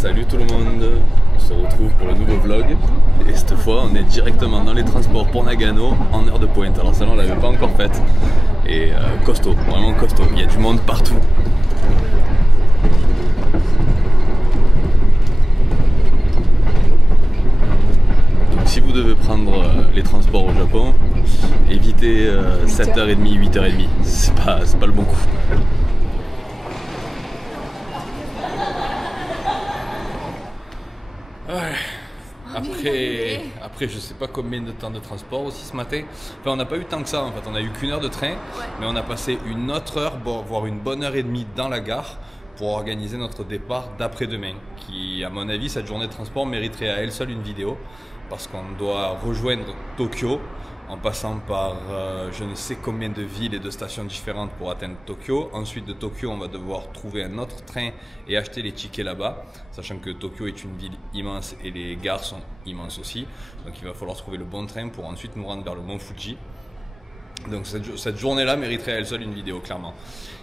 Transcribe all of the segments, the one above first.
Salut tout le monde, on se retrouve pour le nouveau vlog et cette fois on est directement dans les transports pour Nagano en heure de pointe. Alors celle-là on l'avait pas encore faite et costaud, vraiment costaud, il y a du monde partout. Donc si vous devez prendre les transports au Japon, évitez 7h30, 8h30, c'est pas le bon coup. Ouais. Après je sais pas combien de temps de transport aussi ce matin. Enfin on n'a pas eu tant que ça en fait, on a eu qu'1 heure de train, mais on a passé une autre heure, voire une bonne heure et demie dans la gare pour organiser notre départ d'après-demain. Qui à mon avis cette journée de transport mériterait à elle seule une vidéo parce qu'on doit rejoindre Tokyo en passant par je ne sais combien de villes et de stations différentes pour atteindre Tokyo. Ensuite de Tokyo, on va devoir trouver un autre train et acheter les tickets là-bas, sachant que Tokyo est une ville immense et les gares sont immenses aussi. Donc il va falloir trouver le bon train pour ensuite nous rendre vers le mont Fuji. Donc cette journée-là mériterait à elle seule une vidéo, clairement.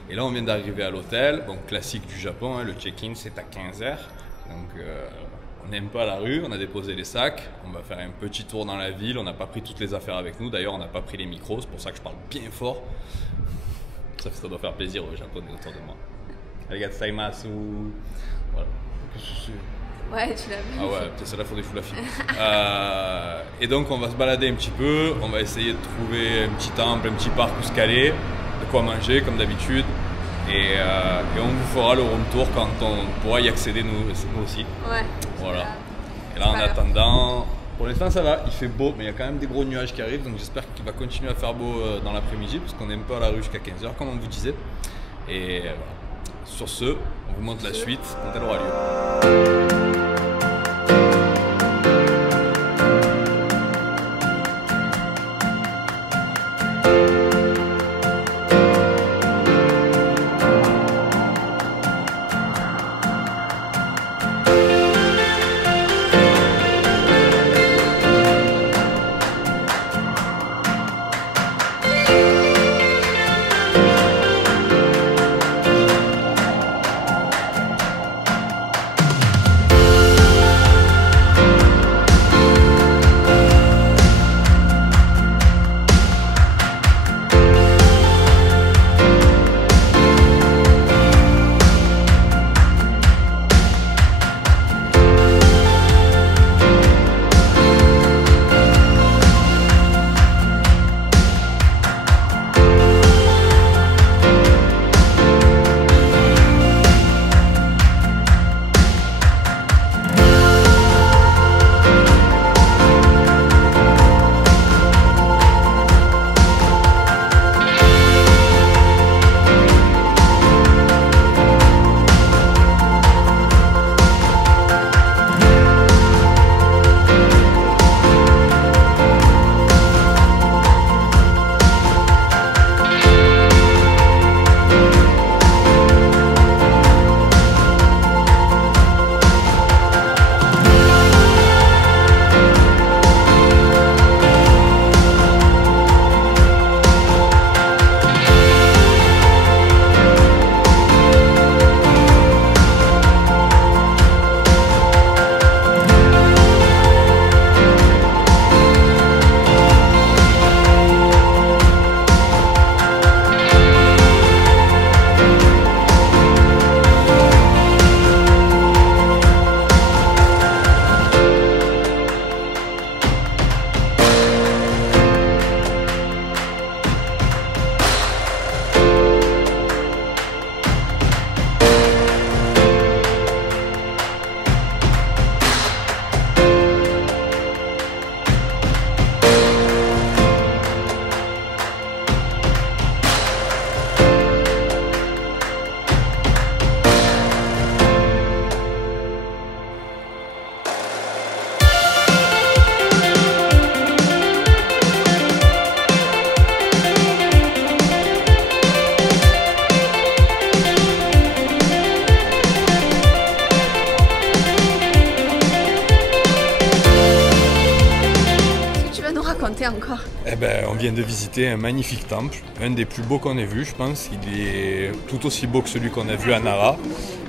Et là, on vient d'arriver à l'hôtel, bon classique du Japon, hein, le check-in c'est à 15h. Donc on n'aime pas la rue, on a déposé les sacs, on va faire un petit tour dans la ville, on n'a pas pris toutes les affaires avec nous, d'ailleurs on n'a pas pris les micros, c'est pour ça que je parle bien fort. Ça doit faire plaisir aux Japonais autour de moi. Arigatou gozaimasu. Voilà. Ouais, tu l'as vu. Ah ouais, peut-être celle-là, il faut des foules à filles. Et donc on va se balader un petit peu, on va essayer de trouver un petit temple, un petit parc où se caler, de quoi manger comme d'habitude. Et on vous fera le room tour quand on pourra y accéder nous aussi. Ouais. Voilà. Et là en attendant, pour l'instant ça va, il fait beau, mais il y a quand même des gros nuages qui arrivent, donc j'espère qu'il va continuer à faire beau dans l'après-midi, parce qu'on est un peu à la rue jusqu'à 15h comme on vous disait. Et voilà. Sur ce, on vous montre la suite quand elle aura lieu. encore? Eh ben, on vient de visiter un magnifique temple, un des plus beaux qu'on ait vu, je pense. Il est tout aussi beau que celui qu'on a vu à Nara.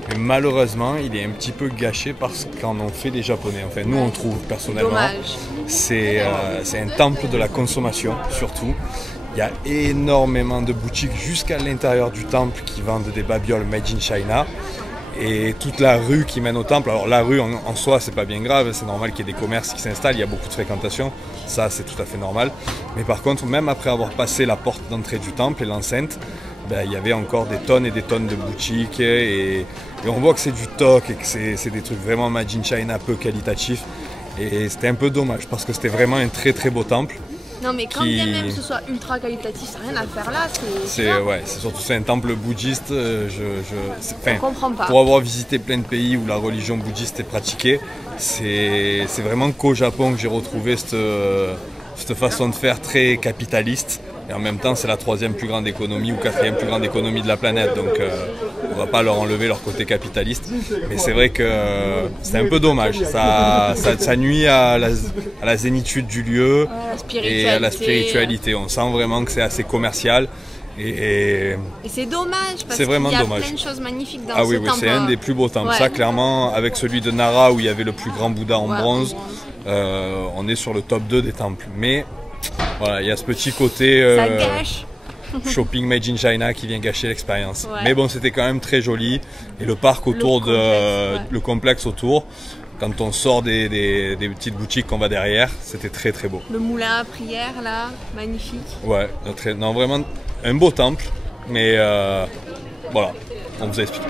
Mais malheureusement, il est un petit peu gâché par ce qu'en ont fait les Japonais. Enfin, nous, on trouve personnellement. C'est un temple de la consommation, surtout. Il y a énormément de boutiques jusqu'à l'intérieur du temple qui vendent des babioles made in China. Et toute la rue qui mène au temple, alors la rue en soi c'est pas bien grave, c'est normal qu'il y ait des commerces qui s'installent, il y a beaucoup de fréquentation, ça c'est tout à fait normal. Mais par contre, même après avoir passé la porte d'entrée du temple et l'enceinte, il y avait encore des tonnes et des tonnes de boutiques et on voit que c'est du toc et que c'est des trucs vraiment made in China, peu qualitatifs. Et c'était un peu dommage parce que c'était vraiment un très très beau temple. Non mais quand bien même ce soit ultra qualitatif, ça n'a rien à faire là, c'est surtout c'est un temple bouddhiste. On comprend pas. Pour avoir visité plein de pays où la religion bouddhiste est pratiquée, c'est vraiment qu'au Japon que j'ai retrouvé cette façon de faire très capitaliste. Et en même temps, c'est la 3e plus grande économie ou 4e plus grande économie de la planète. Donc on va pas leur enlever leur côté capitaliste. Mais c'est vrai que c'est un peu dommage. Ça nuit à la zénitude du lieu et à la spiritualité. On sent vraiment que c'est assez commercial. Et c'est dommage parce qu'il y a plein de choses magnifiques dans ce temple. Oui, c'est un des plus beaux temples. Ouais. Ça, clairement, avec celui de Nara où il y avait le plus grand Bouddha en bronze, on est sur le top 2 des temples. Mais voilà, il y a ce petit côté ça gâche. Shopping made in China qui vient gâcher l'expérience. Ouais. Mais bon, c'était quand même très joli. Et le parc autour le complexe autour, quand on sort des petites boutiques qu'on va derrière, c'était très très beau. Le moulin à prière là, magnifique. Ouais, non, vraiment un beau temple. Mais voilà, on vous a expliqué.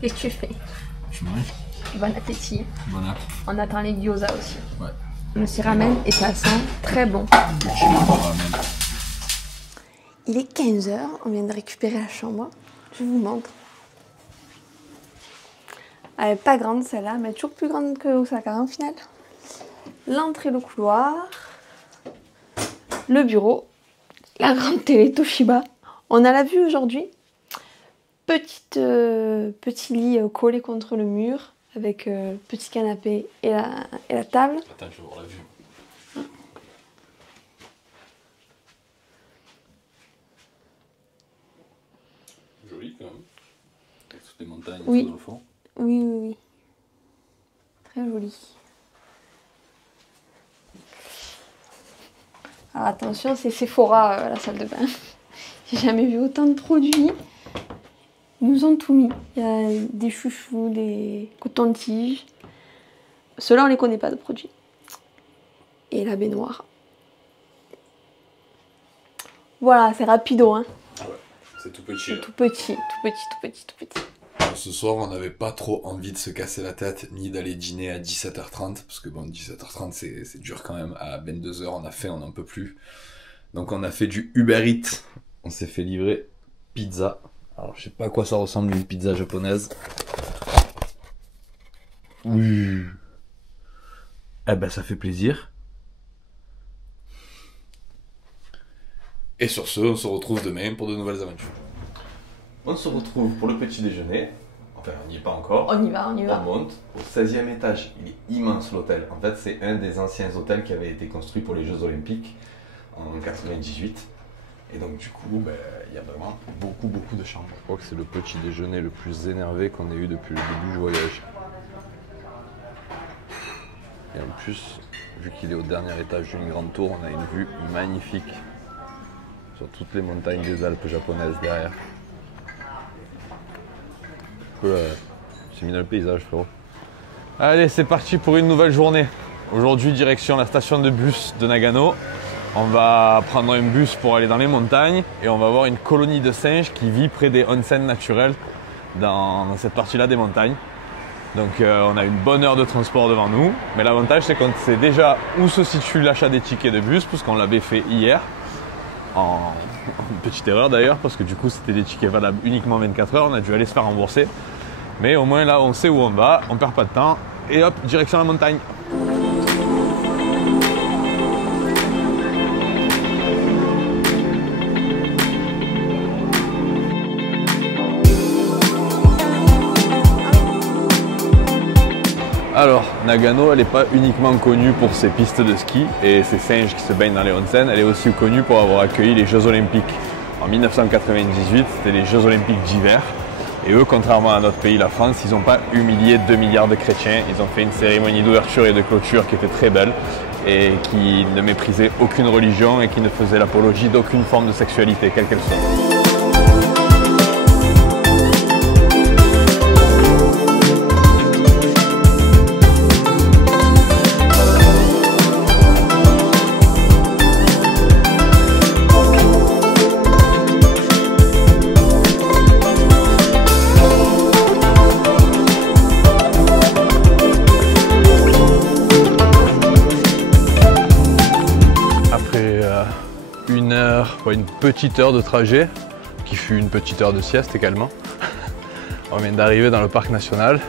Qu'est-ce que tu fais? Je mange. Bon appétit. Bon appétit. On attend les gyoza aussi. Ouais. Le ramen et ça sent très bon. Il est 15h, on vient de récupérer la chambre. Je vous montre. Elle n'est pas grande celle-là, mais toujours plus grande que Osaka au final. L'entrée, le couloir, le bureau, la grande télé Toshiba. On a la vue aujourd'hui. Petit lit collé contre le mur avec petit canapé et la table. Attends, je vais voir la vue. Joli quand même. Avec toutes les montagnes oui. dans le fond. Oui. Très joli. Alors attention, c'est Sephora la salle de bain. J'ai jamais vu autant de produits. Ils nous ont tout mis. Il y a des chouchous, des cotons-tiges. Ceux-là, on les connaît pas de produits. Et la baignoire. Voilà, c'est rapido, hein. Ah ouais, c'est tout petit. C'est tout petit. Ce soir, on n'avait pas trop envie de se casser la tête, ni d'aller dîner à 17h30, parce que bon, 17h30, c'est dur quand même. À 22h, on a faim, on n'en peut plus. Donc on a fait du Uber Eats. On s'est fait livrer pizza. Alors, je sais pas à quoi ça ressemble une pizza japonaise. Oui. Eh ben, ça fait plaisir. Et sur ce, on se retrouve demain pour de nouvelles aventures. On se retrouve pour le petit déjeuner. Enfin, on n'y est pas encore. On y va. On monte au 16e étage. Il est immense l'hôtel. En fait, c'est un des anciens hôtels qui avait été construit pour les Jeux Olympiques en 98. Et donc du coup, il y a vraiment beaucoup de chambres. Je crois que c'est le petit déjeuner le plus énervé qu'on ait eu depuis le début du voyage. Et en plus, vu qu'il est au dernier étage d'une grande tour, on a une vue magnifique sur toutes les montagnes des Alpes japonaises derrière. C'est mis dans le paysage, frérot. Allez, c'est parti pour une nouvelle journée. Aujourd'hui, direction la station de bus de Nagano. On va prendre un bus pour aller dans les montagnes et on va voir une colonie de singes qui vit près des onsen naturels dans cette partie-là des montagnes. Donc on a une bonne heure de transport devant nous, mais l'avantage c'est qu'on sait déjà où se situe l'achat des tickets de bus puisqu'on l'avait fait hier en Petite erreur d'ailleurs, parce que du coup c'était des tickets valables uniquement 24 heures, on a dû aller se faire rembourser. Mais au moins là on sait où on va, on perd pas de temps et hop, direction la montagne. Alors, Nagano, elle n'est pas uniquement connue pour ses pistes de ski et ses singes qui se baignent dans les onsen, elle est aussi connue pour avoir accueilli les Jeux Olympiques. En 1998, c'était les Jeux Olympiques d'hiver. Et eux, contrairement à notre pays, la France, ils n'ont pas humilié 2 milliards de chrétiens. Ils ont fait une cérémonie d'ouverture et de clôture qui était très belle et qui ne méprisait aucune religion et qui ne faisait l'apologie d'aucune forme de sexualité, quelle qu'elle soit. Une petite heure de trajet, qui fut une petite heure de sieste également. On vient d'arriver dans le parc national.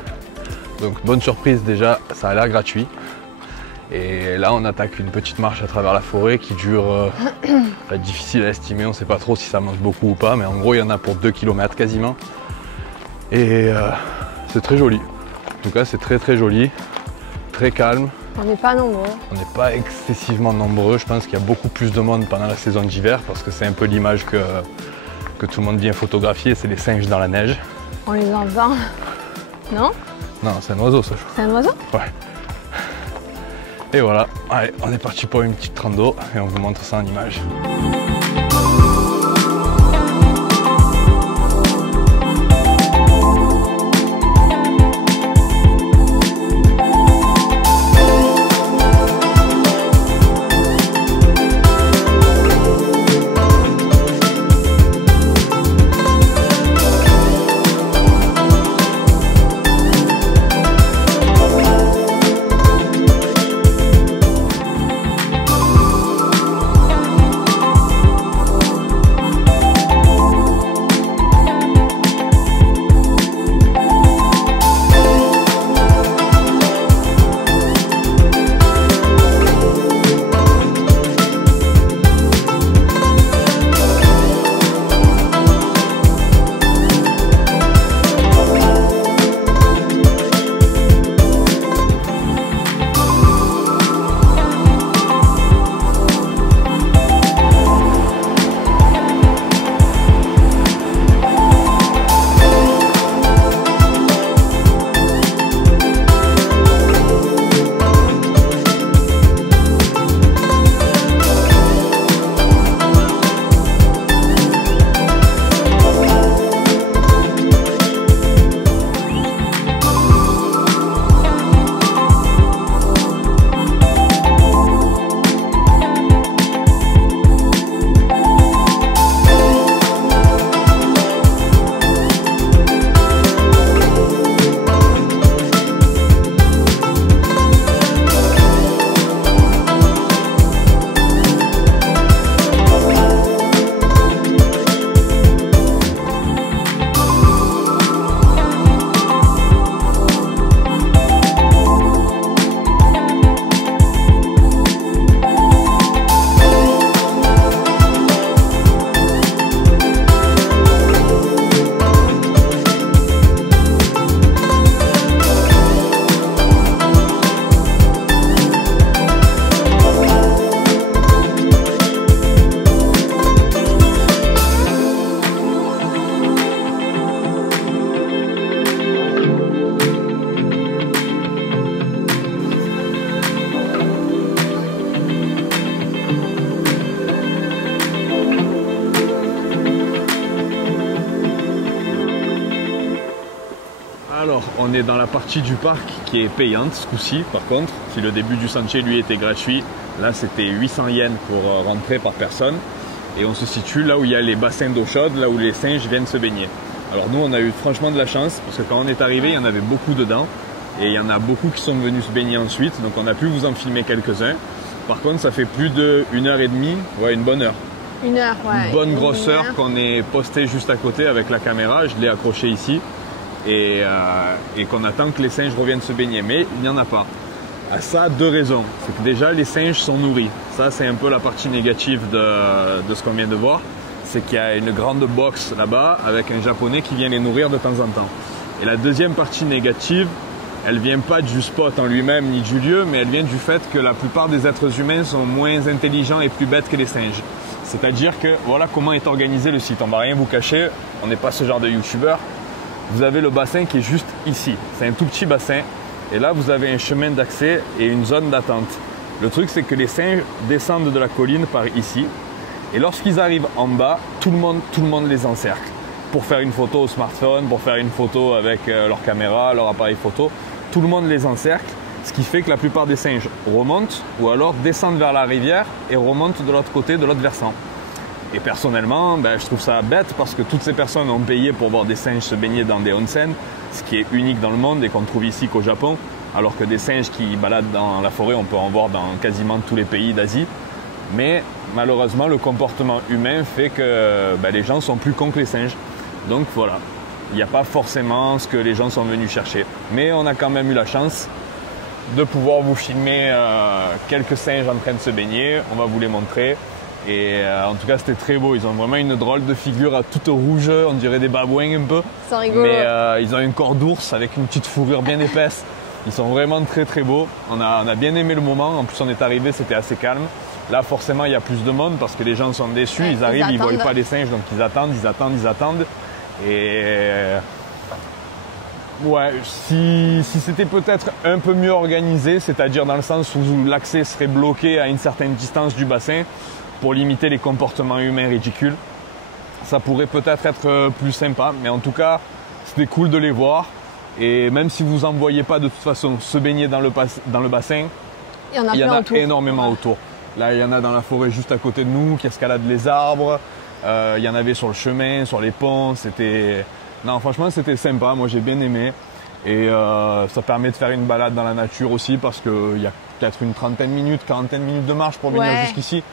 Donc bonne surprise déjà, ça a l'air gratuit. Et là on attaque une petite marche à travers la forêt qui dure, difficile à estimer, on ne sait pas trop si ça mange beaucoup ou pas, mais en gros il y en a pour 2 km quasiment. Et c'est très joli. En tout cas c'est très joli, très calme. On n'est pas nombreux. On n'est pas excessivement nombreux. Je pense qu'il y a beaucoup plus de monde pendant la saison d'hiver parce que c'est un peu l'image que tout le monde vient photographier, c'est les singes dans la neige. On les entend. Non? Non, c'est un oiseau ça. C'est un oiseau? Ouais. Et voilà, allez, on est parti pour une petite rando et on vous montre ça en image. Alors, on est dans la partie du parc qui est payante ce coup-ci. Par contre, si le début du sentier lui était gratuit, là c'était 800 yens pour rentrer par personne. Et on se situe là où il y a les bassins d'eau chaude, là où les singes viennent se baigner. Alors nous, on a eu franchement de la chance parce que quand on est arrivé, il y en avait beaucoup dedans. Et il y en a beaucoup qui sont venus se baigner ensuite. Donc on a pu vous en filmer quelques-uns. Par contre, ça fait plus d'1 heure et demie, ouais, une bonne heure. Une heure, ouais. Une bonne grosse heure qu'on est posté juste à côté avec la caméra. Je l'ai accroché ici et qu'on attend que les singes reviennent se baigner. Mais il n'y en a pas. À ça, deux raisons. C'est que déjà, les singes sont nourris. Ça, c'est un peu la partie négative de ce qu'on vient de voir. C'est qu'il y a une grande box là-bas avec un Japonais qui vient les nourrir de temps en temps. Et la deuxième partie négative, elle vient pas du spot en lui-même ni du lieu, mais elle vient du fait que la plupart des êtres humains sont moins intelligents et plus bêtes que les singes. C'est-à-dire que voilà comment est organisé le site. On va rien vous cacher, on n'est pas ce genre de youtubeur. Vous avez le bassin qui est juste ici. C'est un tout petit bassin. Et là, vous avez un chemin d'accès et une zone d'attente. Le truc, c'est que les singes descendent de la colline par ici. Et lorsqu'ils arrivent en bas, tout le monde les encercle. Pour faire une photo au smartphone, pour faire une photo avec leur caméra, leur appareil photo. Tout le monde les encercle, ce qui fait que la plupart des singes remontent ou alors descendent vers la rivière et remontent de l'autre côté, de l'autre versant. Et personnellement, je trouve ça bête parce que toutes ces personnes ont payé pour voir des singes se baigner dans des onsen, ce qui est unique dans le monde et qu'on ne trouve ici qu'au Japon, alors que des singes qui baladent dans la forêt, on peut en voir dans quasiment tous les pays d'Asie. Mais malheureusement, le comportement humain fait que les gens sont plus cons que les singes. Donc voilà. Il n'y a pas forcément ce que les gens sont venus chercher. Mais on a quand même eu la chance de pouvoir vous filmer quelques singes en train de se baigner. On va vous les montrer. Et en tout cas, c'était très beau. Ils ont vraiment une drôle de figure toute rouge. On dirait des babouins un peu. C'est rigolo. Mais ils ont un corps d'ours avec une petite fourrure bien épaisse. Ils sont vraiment très très beaux. On a bien aimé le moment. En plus, on est arrivé, c'était assez calme. Là, forcément, il y a plus de monde parce que les gens sont déçus. Ils arrivent, ils ne voient pas les singes. Donc, ils attendent. Et ouais, si c'était peut-être un peu mieux organisé, c'est-à-dire dans le sens où l'accès serait bloqué à une certaine distance du bassin pour limiter les comportements humains ridicules, ça pourrait peut-être être plus sympa. Mais en tout cas, c'était cool de les voir. Et même si vous n'en voyez pas de toute façon se baigner dans le bassin, il y en a énormément autour. Là, il y en a dans la forêt juste à côté de nous qui escaladent les arbres. Il y en avait sur le chemin, sur les ponts. Non, franchement, c'était sympa. Moi, j'ai bien aimé. Et ça permet de faire une balade dans la nature aussi parce qu'il y a peut-être une quarantaine de minutes de marche pour venir jusqu'ici.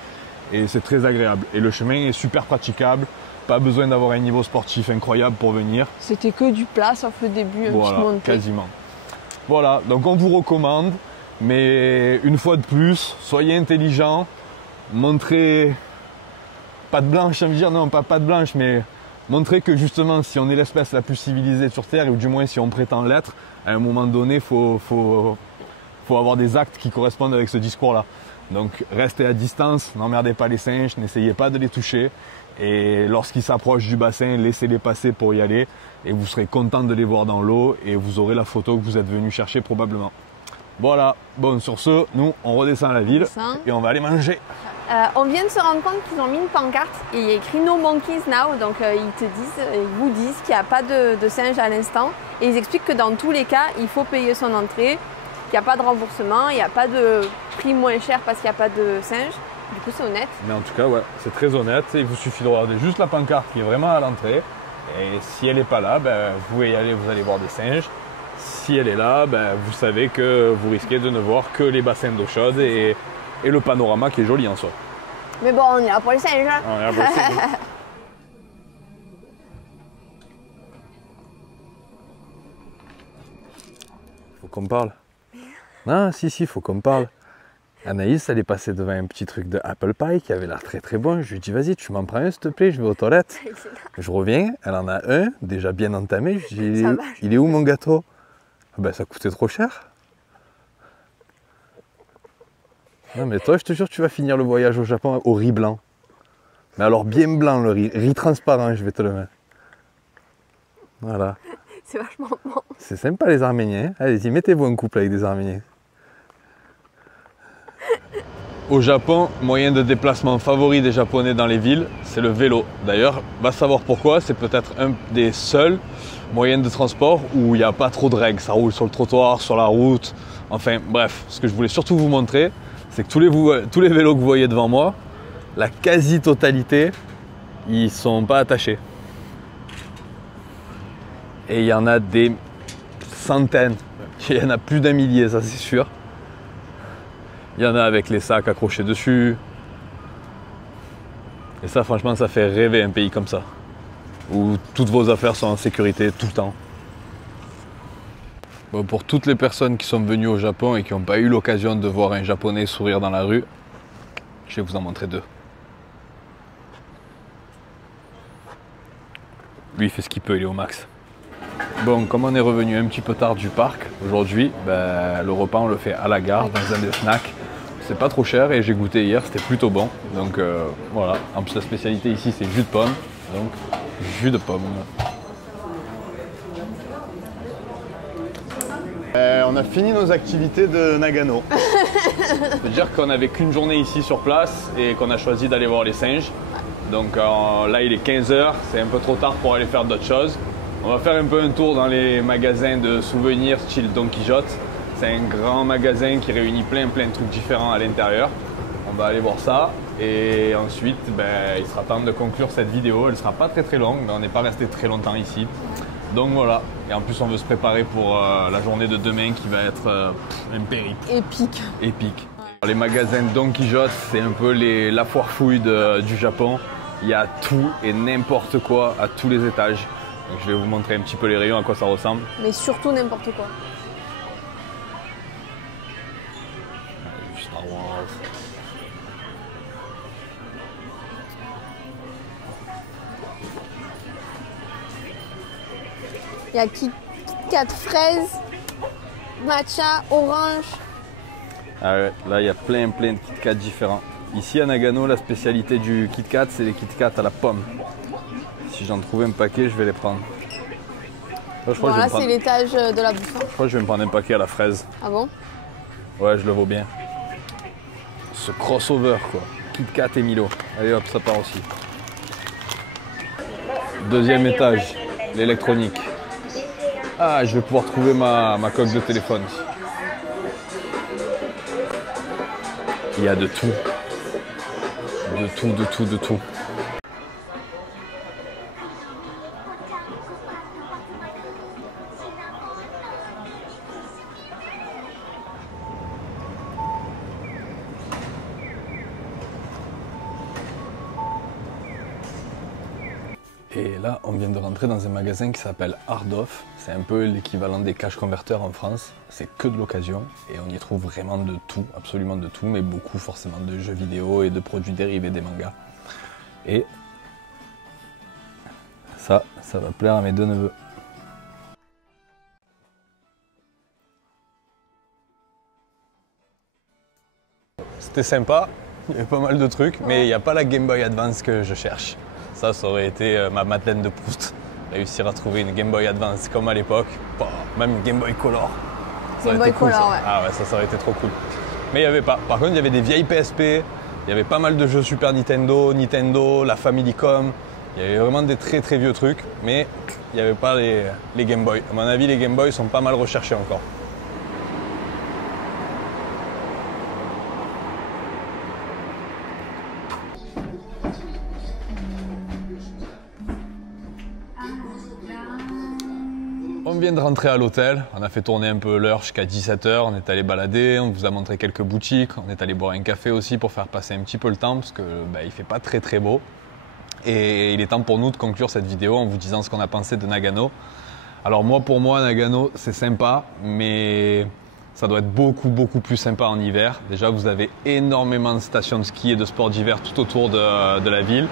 Et c'est très agréable. Et le chemin est super praticable. Pas besoin d'avoir un niveau sportif incroyable pour venir. C'était que du plat, sauf le début, un petit montée. Quasiment. Voilà, donc on vous recommande. Mais une fois de plus, soyez intelligents. Montrez... Pas de blanche, ça veut dire, non, pas de blanche, mais montrer que justement, si on est l'espèce la plus civilisée sur Terre, ou du moins si on prétend l'être, à un moment donné, il faut avoir des actes qui correspondent avec ce discours-là. Donc, restez à distance, n'emmerdez pas les singes, n'essayez pas de les toucher. Et lorsqu'ils s'approchent du bassin, laissez-les passer pour y aller. Et vous serez content de les voir dans l'eau et vous aurez la photo que vous êtes venu chercher probablement. Voilà, bon, sur ce, nous, on redescend à la ville et on va aller manger. On vient de se rendre compte qu'ils ont mis une pancarte et il y a écrit No Monkeys Now, donc ils vous disent qu'il n'y a pas de singes à l'instant et ils expliquent que dans tous les cas, il faut payer son entrée, qu'il n'y a pas de remboursement, il n'y a pas de prix moins cher parce qu'il n'y a pas de singes. Du coup, c'est honnête. Mais en tout cas, ouais, c'est très honnête. Il vous suffit de regarder juste la pancarte qui est vraiment à l'entrée et si elle n'est pas là, vous pouvez y aller, vous allez voir des singes. Si elle est là, vous savez que vous risquez de ne voir que les bassins d'eau chaude et le panorama qui est joli en soi. Mais bon, on est là pour les singes. On est là pour les singes. Faut qu'on parle. Non, si, faut qu'on parle. Anaïs, elle est passée devant un petit truc de apple pie qui avait l'air très très bon. Je lui dis, vas-y, tu m'en prends un s'il te plaît, je vais aux toilettes. Je reviens, elle en a un, déjà bien entamé. Je dis, il est où mon gâteau? Ça coûtait trop cher. Non mais toi, je te jure, tu vas finir le voyage au Japon au riz blanc. Mais alors bien blanc le riz transparent, je vais te le mettre. Voilà. C'est vachement bon. C'est sympa les Arméniens. Allez-y, mettez-vous en couple avec des Arméniens. Au Japon, moyen de déplacement favori des Japonais dans les villes, c'est le vélo. D'ailleurs, va savoir pourquoi, c'est peut-être un des seuls moyens de transport où il n'y a pas trop de règles. Ça roule sur le trottoir, sur la route. Enfin bref, ce que je voulais surtout vous montrer, c'est que tous les vélos que vous voyez devant moi, la quasi-totalité, ils sont pas attachés. Et il y en a des centaines, il y en a plus d'un millier, ça c'est sûr. Il y en a avec les sacs accrochés dessus. Et ça, franchement, ça fait rêver un pays comme ça, où toutes vos affaires sont en sécurité tout le temps. Bon, pour toutes les personnes qui sont venues au Japon et qui n'ont pas eu l'occasion de voir un Japonais sourire dans la rue, je vais vous en montrer deux. Lui, il fait ce qu'il peut, il est au max. Bon, comme on est revenu un petit peu tard du parc, aujourd'hui, le repas, on le fait à la gare, dans un des snacks. C'est pas trop cher et j'ai goûté hier, c'était plutôt bon. Donc voilà, en plus la spécialité ici, c'est jus de pomme. Donc, jus de pomme. On a fini nos activités de Nagano. Ça veut dire qu'on n'avait qu'une journée ici sur place et qu'on a choisi d'aller voir les singes. Donc là, il est 15 h, c'est un peu trop tard pour aller faire d'autres choses. On va faire un peu un tour dans les magasins de souvenirs style Don Quijote. C'est un grand magasin qui réunit plein de trucs différents à l'intérieur. On va aller voir ça et ensuite il sera temps de conclure cette vidéo. Elle ne sera pas très longue, mais on n'est pas resté très longtemps ici. Donc voilà, et en plus on veut se préparer pour la journée de demain qui va être un périple. Épique. Épique. Ouais. Les magasins Don Quijote, c'est un peu la foire fouille du Japon. Il y a tout et n'importe quoi à tous les étages. Donc, je vais vous montrer un petit peu les rayons, à quoi ça ressemble. Mais surtout n'importe quoi. Star Wars. Il y a Kit Kat fraise, matcha, orange. Ah ouais, là il y a plein de Kit Kat différents. Ici à Nagano, la spécialité du Kit Kat, c'est les Kit Kat à la pomme. Si j'en trouve un paquet, je vais les prendre. Là, voilà, c'est l'étage de la bouffe. Je crois que je vais me prendre un paquet à la fraise. Ah bon? Ouais, je le vaux bien. Ce crossover quoi. Kit Kat et Milo. Allez hop, ça part aussi. Deuxième étage, l'électronique. Ah, je vais pouvoir trouver ma coque de téléphone. Il y a de tout. De tout. Et là, on vient de rentrer dans un magasin qui s'appelle Art of. C'est un peu l'équivalent des cash converters en France. C'est que de l'occasion et on y trouve vraiment de tout, absolument de tout, mais beaucoup forcément de jeux vidéo et de produits dérivés des mangas. Et ça va plaire à mes deux neveux. C'était sympa, il y avait pas mal de trucs, mais il n'y a pas la Game Boy Advance que je cherche. Ça aurait été ma Madeleine de Proust. Réussir à trouver une Game Boy Advance comme à l'époque, même une Game Boy Color. Ça aurait été cool, ça. Ouais. Ah ouais, ça aurait été trop cool. Mais il n'y avait pas. Par contre, il y avait des vieilles PSP, il y avait pas mal de jeux Super Nintendo, la Famicom. Il y avait vraiment des très vieux trucs, mais il n'y avait pas les Game Boy. À mon avis, les Game Boy sont pas mal recherchés encore. On vient de rentrer à l'hôtel, on a fait tourner un peu l'heure jusqu'à 17 h, on est allé balader, on vous a montré quelques boutiques, on est allé boire un café aussi pour faire passer un petit peu le temps parce que il fait pas très beau. Et il est temps pour nous de conclure cette vidéo en vous disant ce qu'on a pensé de Nagano. Alors pour moi Nagano c'est sympa, mais ça doit être beaucoup plus sympa en hiver. Déjà vous avez énormément de stations de ski et de sports d'hiver tout autour de la ville.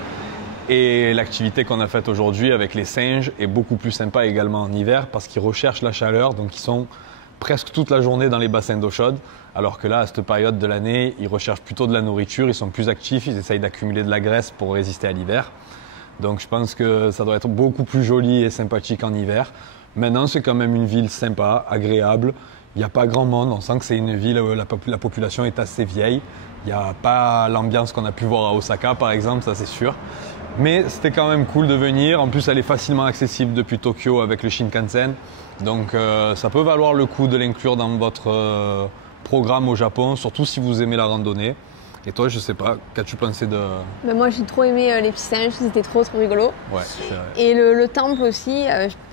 Et l'activité qu'on a faite aujourd'hui avec les singes est beaucoup plus sympa également en hiver parce qu'ils recherchent la chaleur, donc ils sont presque toute la journée dans les bassins d'eau chaude, alors que là, à cette période de l'année, ils recherchent plutôt de la nourriture, ils sont plus actifs, ils essayent d'accumuler de la graisse pour résister à l'hiver. Donc je pense que ça doit être beaucoup plus joli et sympathique en hiver. Maintenant, c'est quand même une ville sympa, agréable. Il n'y a pas grand monde, on sent que c'est une ville où la population est assez vieille. Il n'y a pas l'ambiance qu'on a pu voir à Osaka, par exemple, ça c'est sûr. Mais c'était quand même cool de venir. En plus, elle est facilement accessible depuis Tokyo avec le Shinkansen. Donc ça peut valoir le coup de l'inclure dans votre programme au Japon, surtout si vous aimez la randonnée. Et toi, je sais pas, qu'as-tu pensé de... Moi, j'ai trop aimé les petits singes, c'était trop rigolo. Ouais, c'est vrai. Et le temple aussi,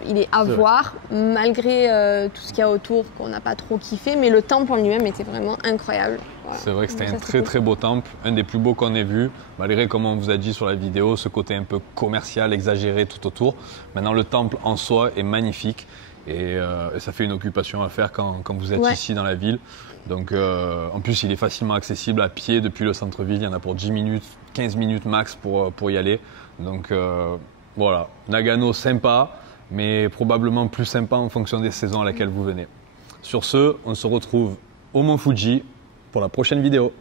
il est à voir, malgré tout ce qu'il y a autour qu'on n'a pas trop kiffé. Mais le temple en lui-même était vraiment incroyable. C'est vrai que c'était un très très beau temple, un des plus beaux qu'on ait vu, malgré, comme on vous a dit sur la vidéo, ce côté un peu commercial, exagéré tout autour. Maintenant, le temple en soi est magnifique et ça fait une occupation à faire quand vous êtes ici dans la ville. Donc, en plus, il est facilement accessible à pied depuis le centre-ville. Il y en a pour 10 minutes, 15 minutes max pour y aller. Donc, voilà, Nagano sympa, mais probablement plus sympa en fonction des saisons à laquelle vous venez. Sur ce, on se retrouve au Mont Fuji pour la prochaine vidéo.